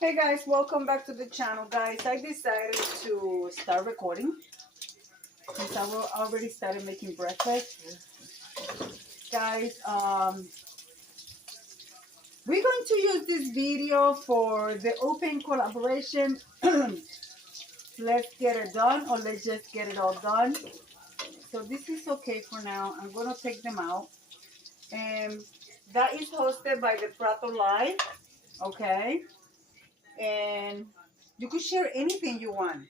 Hey guys, welcome back to the channel. Guys, I decided to start recording since already started making breakfast. Guys, we're going to use this video for the open collaboration. Let's get it done, or let's just get it all done. So this is okay for now. I'm going to take them out. And that is hosted by the Prato Live. Okay. And you could share anything you want.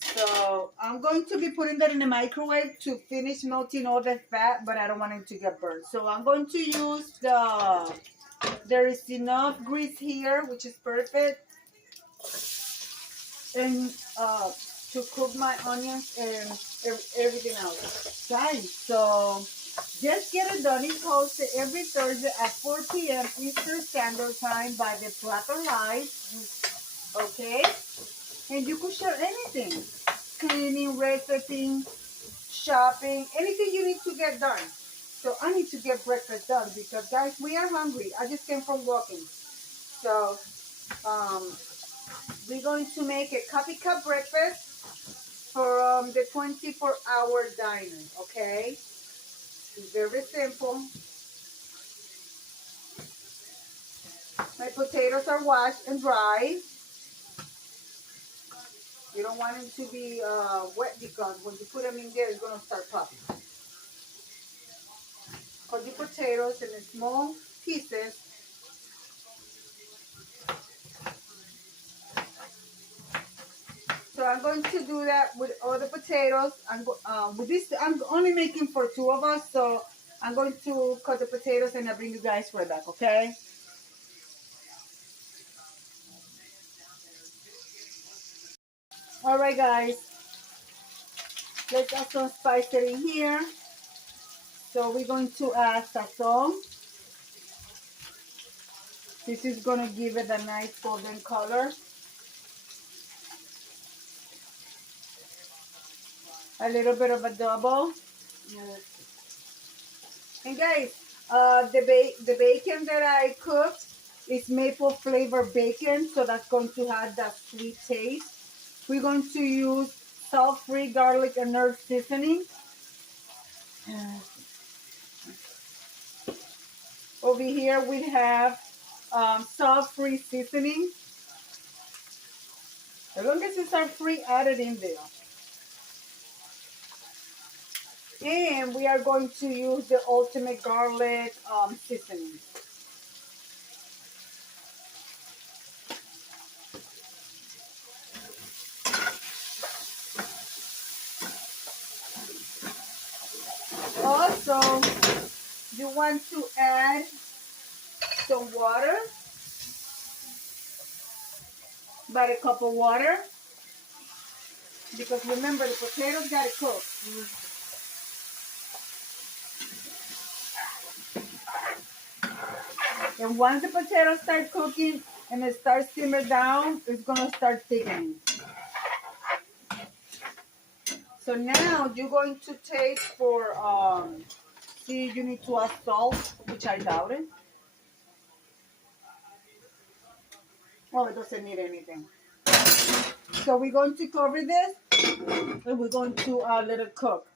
So I'm going to be putting that in the microwave to finish melting all the fat, but I don't want it to get burnt. So I'm going to use there is enough grease here, which is perfect. And to cook my onions and everything else. Guys, so just get it done. It's hosted every Thursday at 4 p.m. Eastern Standard Time by the Platter Live. Okay? And you could share anything. Cleaning, recipe, shopping, anything you need to get done. So I need to get breakfast done because, guys, we are hungry. I just came from walking. So we're going to make a copycat breakfast from the 24-hour diner, okay? It's very simple. My potatoes are washed and dry. You don't want them to be wet because when you put them in there, it's going to start popping. Cut the potatoes in small pieces. So I'm going to do that with all the potatoes. With this, I'm only making for 2 of us, so I'm going to cut the potatoes and I'll bring you guys right back, okay? All right, guys. Let's add some spices in here. So we're going to add sazon. This is going to give it a nice golden color. A little bit of adobo. And guys, the bacon that I cooked is maple flavor bacon, so that's going to have that sweet taste. We're going to use salt-free garlic and herb seasoning. Over here we have salt-free seasoning. As long as it's salt-free, add it in there. And we are going to use the ultimate garlic seasoning. Also, you want to add some water, about a cup of water, because remember the potatoes got to cook. And once the potatoes start cooking and it starts simmer down, it's gonna start thickening. So now you're going to taste for see, you need to add salt, which I doubt it. Oh, it doesn't need anything. So we're going to cover this and we're going to let it cook.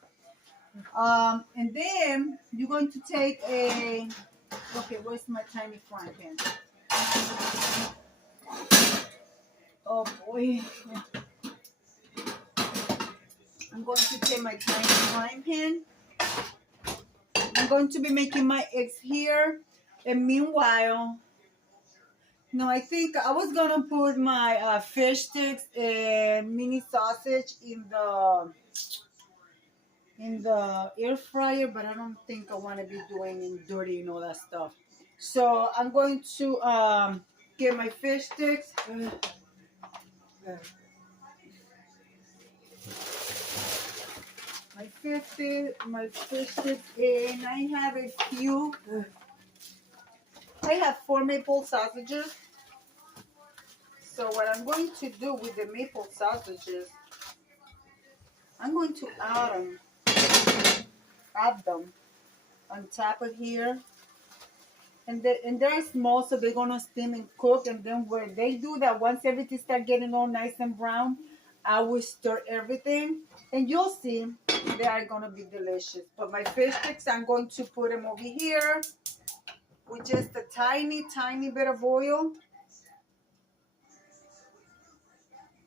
And then you're going to take a, okay, where's my tiny frying pan? Oh boy. I'm going to take my tiny frying pan. I'm going to be making my eggs here. And meanwhile, no, I think I was going to put my fish sticks and mini sausage in the air fryer, but I don't think I want to be doing and dirty and all that stuff. So I'm going to get my fish sticks. My fish sticks, and I have a few. I have 4 maple sausages. So what I'm going to do with the maple sausages, I'm going to add them on top of here. And they're small, so they're gonna steam and cook. And then when they do that, once everything start getting all nice and brown, I will stir everything, and you'll see they are gonna be delicious. But my fish sticks, I'm going to put them over here with just a tiny, tiny bit of oil.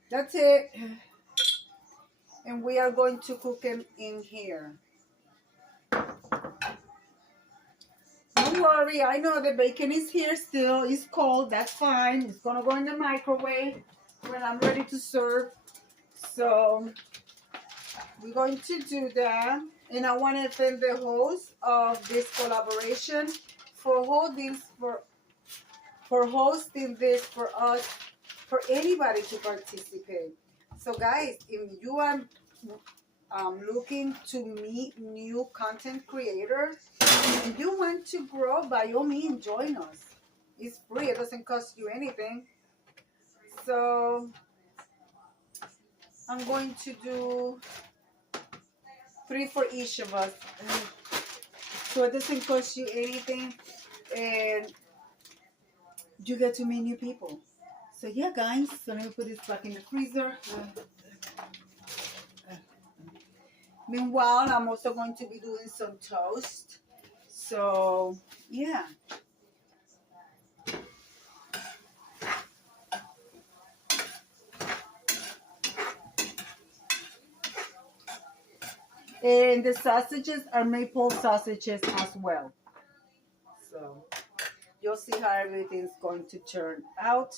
That's it. And we are going to cook them in here. Don't worry, I know the bacon is here still. It's cold, that's fine. It's gonna go in the microwave when I'm ready to serve. So we're going to do that. And I want to thank the host of this collaboration for hosting this for us, for anybody to participate. So guys, if you are looking to meet new content creators and you want to grow, by all means join us. It's free, it doesn't cost you anything. So I'm going to do 3 for each of us, so it doesn't cost you anything and you get to meet new people. So yeah guys, so let me put this back in the freezer. Meanwhile, I'm also going to be doing some toast. So yeah. And the sausages are maple sausages as well. So you'll see how everything's going to turn out.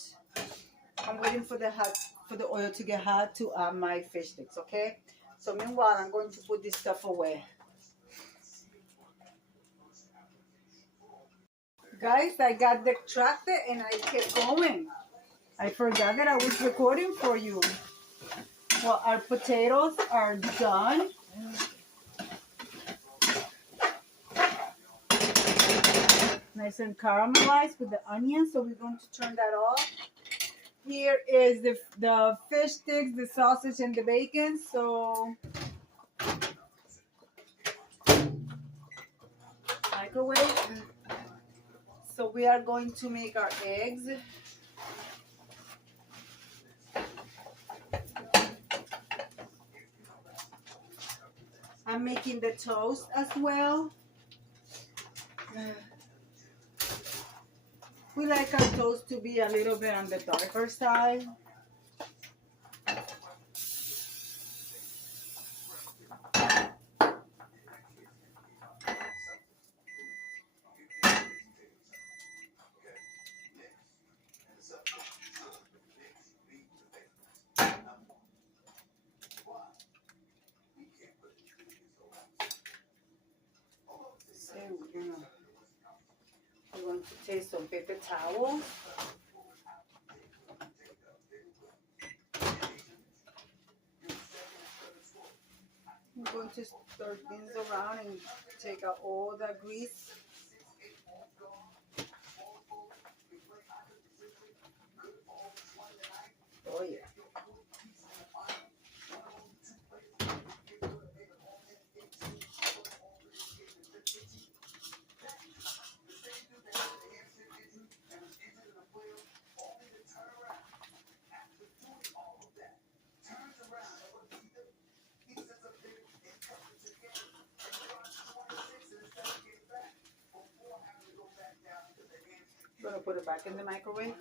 I'm waiting for the oil to get hot to add my fish sticks, okay? So meanwhile, I'm going to put this stuff away. Guys, I got distracted and I kept going. I forgot that I was recording for you. Well, our potatoes are done. Nice and caramelized with the onion, so we're going to turn that off. Here is the fish sticks, the sausage, and the bacon. So microwave. So we are going to make our eggs. I'm making the toast as well. We like our toast to be a little bit on the darker side. So we're going to take some paper towel. I'm going to stir things around and take out all the grease. Oh yeah. I'm gonna put it back in the microwave.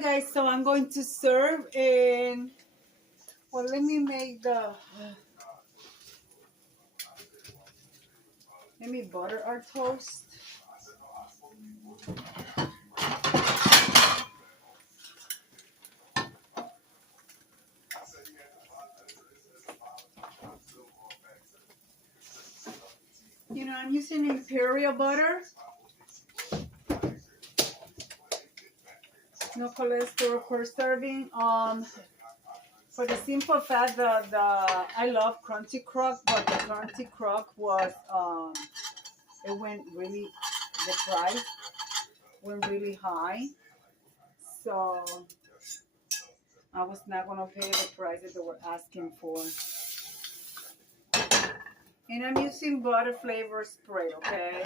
right, guys, so I'm going to serve in, well, let me make the, let me butter our toast. You know, I'm using imperial butter. No cholesterol per serving. For the simple fact that I love crunchy crock, but the crunchy crock was it went really, the price went really high, so I was not gonna pay the price that they were asking for. And I'm using butter flavor spread, okay?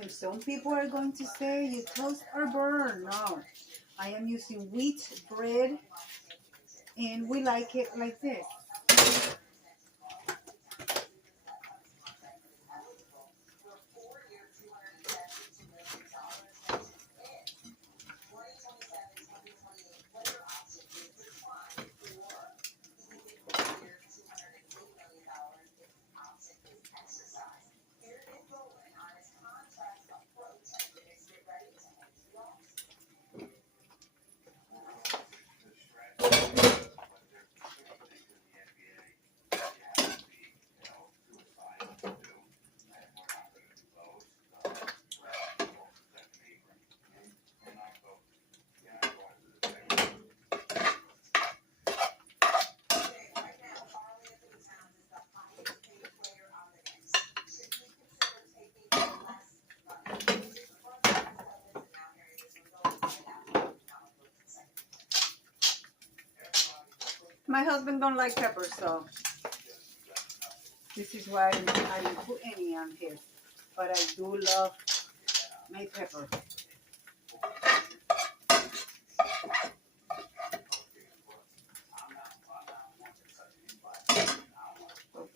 And some people are going to say you toast or burn. No, I am using wheat bread, and we like it like this. My husband don't like pepper, so this is why I didn't put any on his. But I do love my pepper.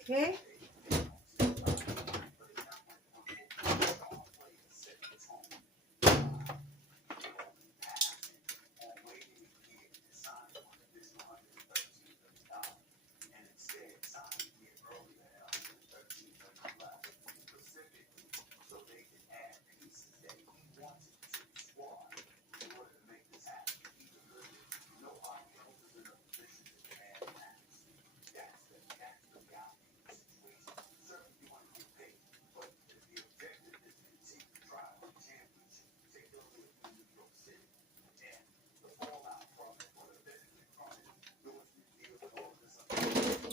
Okay.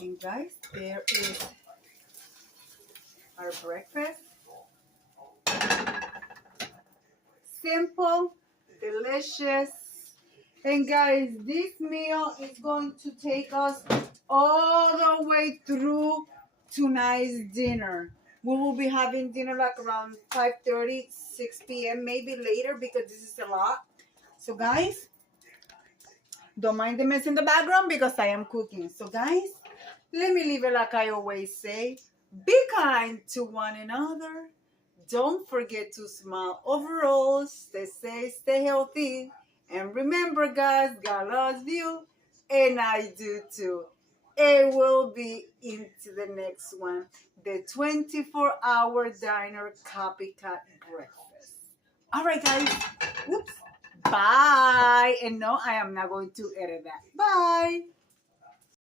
And guys, there is our breakfast. Simple, delicious. And guys, this meal is going to take us all the way through tonight's dinner. We will be having dinner like around 5:30, 6 p.m. maybe later because this is a lot. So guys, don't mind the mess in the background because I am cooking. So guys, let me leave it like I always say. Be kind to one another. Don't forget to smile overall. Stay safe, stay healthy. And remember, guys, God loves you. And I do too. It will be into the next one. The 24-hour diner copycat breakfast. All right, guys. Whoops. Bye. And no, I am not going to edit that. Bye.